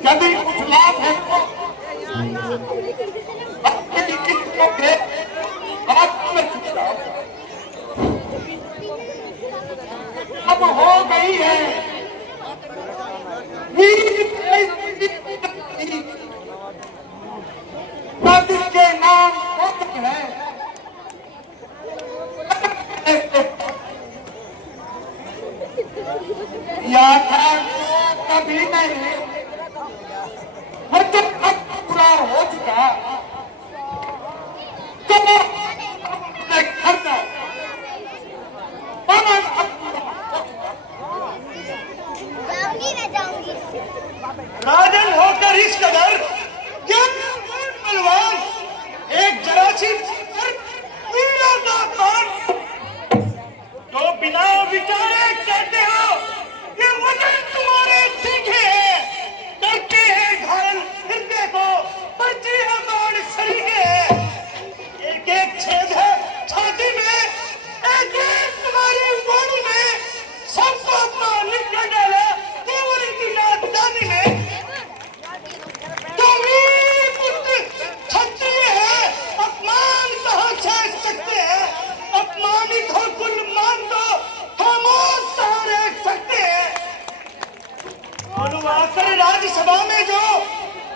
यदि कुछ लाभ है अब हो गई है के नाम है या कभी नहीं पूरा हो चुका चलो खर्चा राजन होकर इस कदर क्या बलवान एक जरासी वीरों का पान जो बिना विचारे कहते हो ये वचन तुम्हारे सीखे हैं करते हैं घायल हृदय को पर्ची है बाण सरीखे है एक एक छेद है छाती में एक एक तुम्हारी वाणी में सबको अपना निकल डाला केवल की राजधानी में राज्यसभा में जो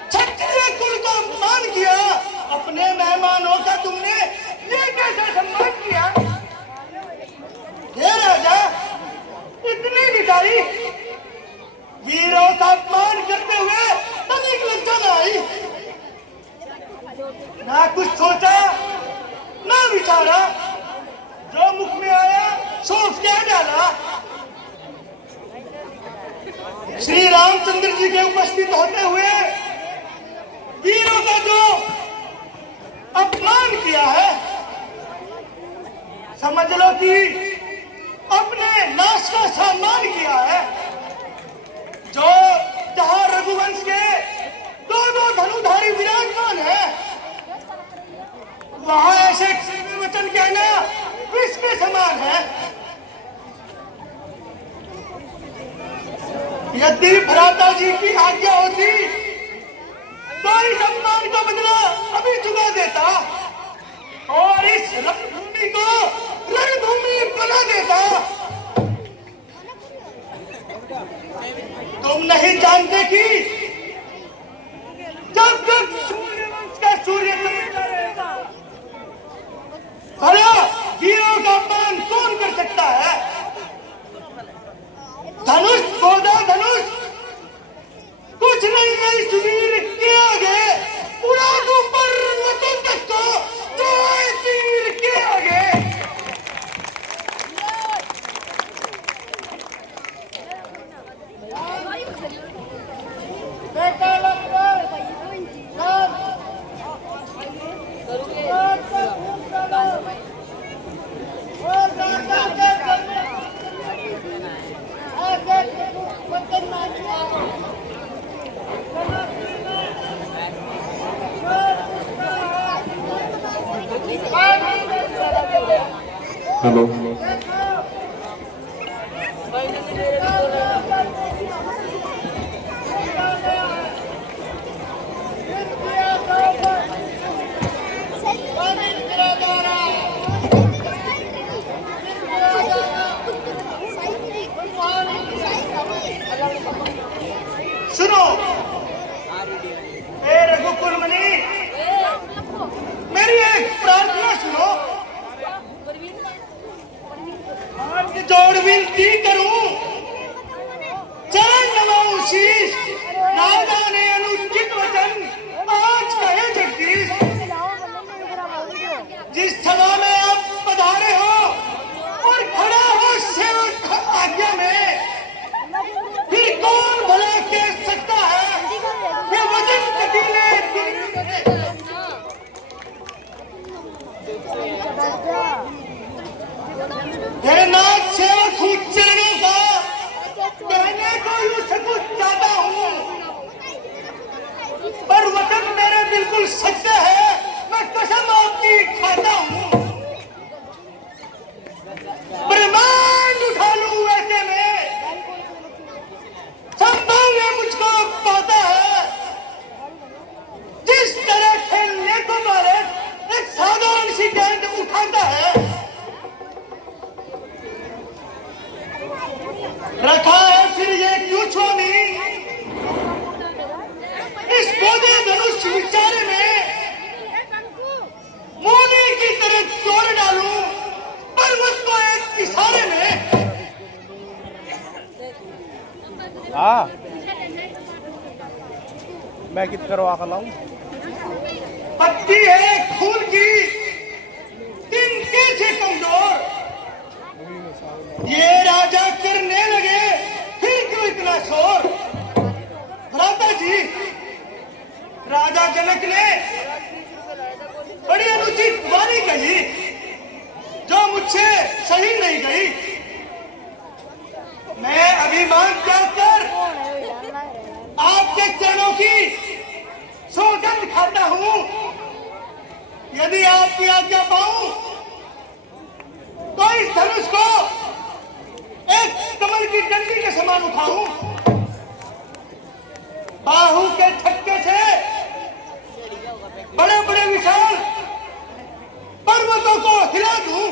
क्षत्रिय कुल का अपमान किया अपने मेहमानों का तुमने ये कैसे सम्मान किया ये राजा इतनी निटाई वीरों का अपमान करते हुए तनिक लज्जा न आई ना कुछ सोचा ना विचारा जो मुख में आया सोच क्या डाला श्री रामचंद्र जी के उपस्थित होते हुए वीरों का जो अपमान किया है समझ लो कि अपने नाश का सम्मान किया है जो जहां रघुवंश के दो धनुधारी विराजमान है वहां ऐसे वचन कहना विष के समान है यदि भ्राता जी की आज्ञा होती तो इस सम्मान का बदला अभी चुका देता और इस रणभूमि को रणभूमि बना देता तुम नहीं जानते कि जब तक सूर्यवंश का सूर्य चमकता रहेगा भला वीरों का अपमान कौन कर सकता है धनुष गोदा धनुष कुछ नहीं है इस वीर के आगे उड़ा दूं पर्वतों तक को तो तीर के आगे हेलो राजा ने अनुचित वचन आज कहे जगदीश। जिस सभा में आप पधारे हो और खड़ा हो सेवक आज्ञा में, फिर कौन भला कह सकता है ये वचन कटीले मेरे नाथ सेवक हूँ चरणों का, कहने को यूं सब कुछ चाहता हूँ, पर वचन मेरे बिल्कुल सच्चे है, मैं कसम आपकी खाता हूँ। ब्रह्मांड उठा लूं ऐसे में, संभव है मुझको पाता है। जिस तरह खेलने को मारे एक साधारण सी गेंद उठाता है, रखा है फिर ये क्यों स्वामी इस पौधे धनुष विचारे में मोने की तरह तोड़ डालूं पर्वत को एक इशारे में। हाँ मैं कित करवा कर लाऊं। पत्ती है खून की तिनके से कमजोर, ये राजा करने लगे फिर क्यों इतना शोर। भ्राता जी, राजा जनक ने बड़ी अनुचित वाणी कही जो मुझसे सही नहीं गई। मैं अभिमान त्याग कर आपके चरणों की सौगंध खाता हूं। यदि आपकी आज्ञा पाऊं तो इस धनुष को एक कमल की डंडी के समान उठाऊं, बाहु के छक्के से बड़े बड़े विशाल पर्वतों को हिला दूं,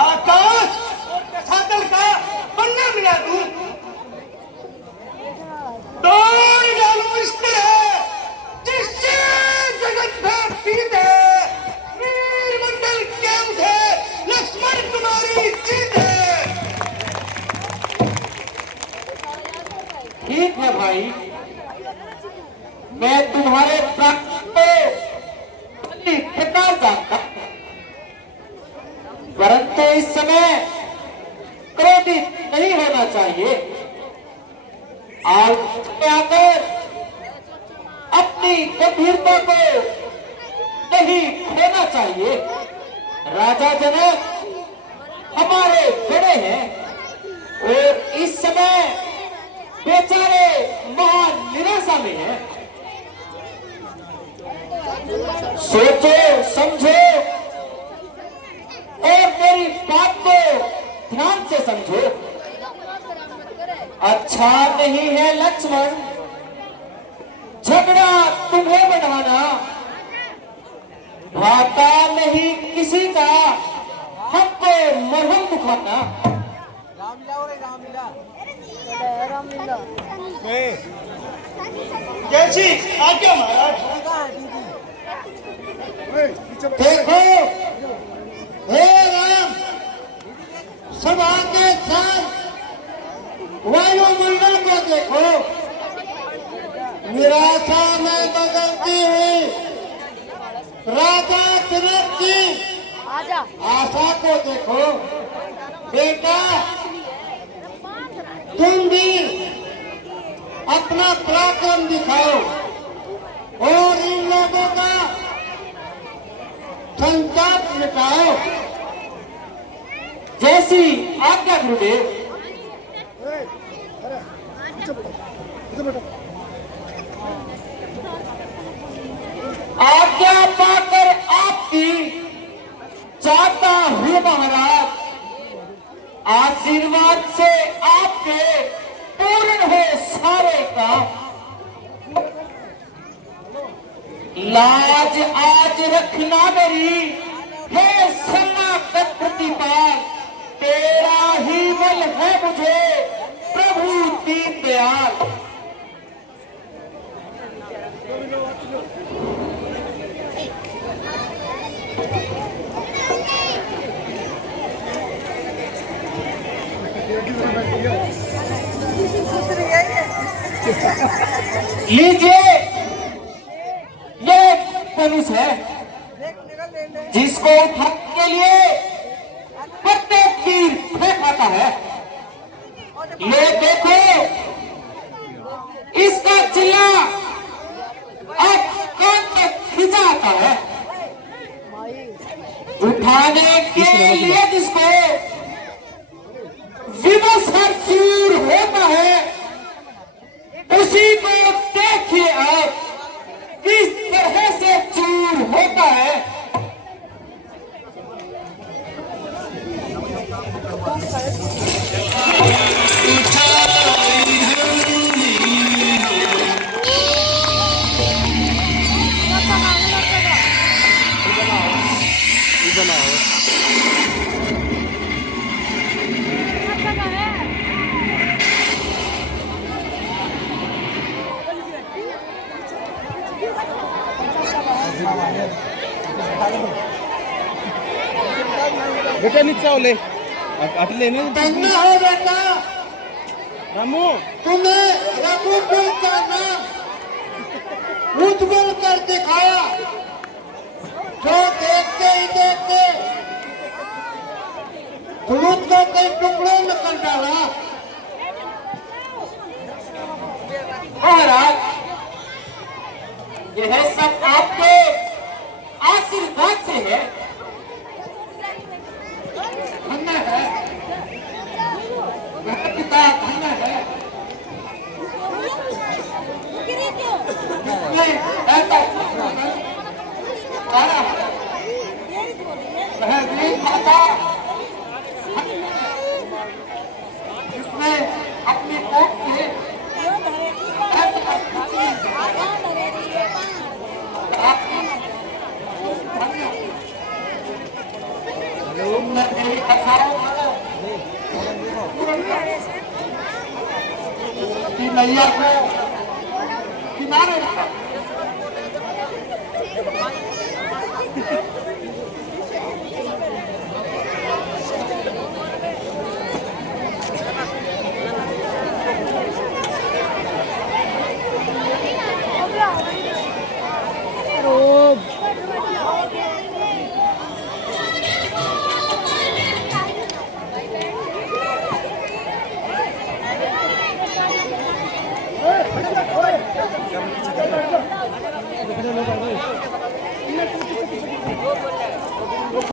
आकाश और सातल का पन्ना मिला दूं, दौड़ डालूं इस तरह जिससे जगत में पीते वीर मंडल के उठे लक्ष्मण तुम्हारी जीत है। ठीक है भाई, मैं तुम्हारे प्राण को प्रकार जानता हूं, परंतु इस समय क्रोधित नहीं होना चाहिए। आकर अपनी गंभीरता को नहीं खोना चाहिए। राजा जनक हमारे बड़े हैं और इस समय बेचारे महान निराशा में हैं। सोचो समझो और मेरी बात को ध्यान से समझो। अच्छा नहीं है लक्ष्मण झगड़ा तुम्हें बढ़ाना, भाता नहीं किसी का हमको मरहम दुखाना। जैसी आज्ञा महाराज। देखो हे राम, सभा के साथ वायुमंडल को देखो, निराशा में बदलती हुई राजा जनक की आशा को देखो। बेटा तुम भी अपना पराक्रम दिखाओ और इन लोगों का संताप मिटाओ। जैसी आज्ञा गुरुदेव। आज्ञा पाकर आपकी चाहता हूँ महाराज, आशीर्वाद से आपके पूर्ण हो सारे काम। लाज आज रखना मेरी हे शरणागत प्रतिपाल, तेरा ही बल है मुझे प्रभु दीन दयाल। दूसरे लीजिए, ये पुलिस है जिसको उठाने के लिए प्रत्येक तीर फेंकाता है। ये देखो, इसका चिल्ला अब कान तक खिंचा आता है। उठाने के लिए जिसको विवश हर चूर होता है, उसी को देखिए आप किस तरह से चूर होता है। बेटा नीचे आओ ले आटले ना धन्य हो बेटा, रामू तुम्हें रघुकुल का नाम उज्जवल कर दिखाया, जो देखते ही देखते दूध को कई टुकड़ों में कर डाला। महाराज, यह सब आपके आशीर्वाद से है। धन्य है मेरा पिता, धन्य है। इसने ऐसा सारा नहीं खाता, जिसने अपनी कोख से मेरी कथाओं की नैया को किनारे रखा।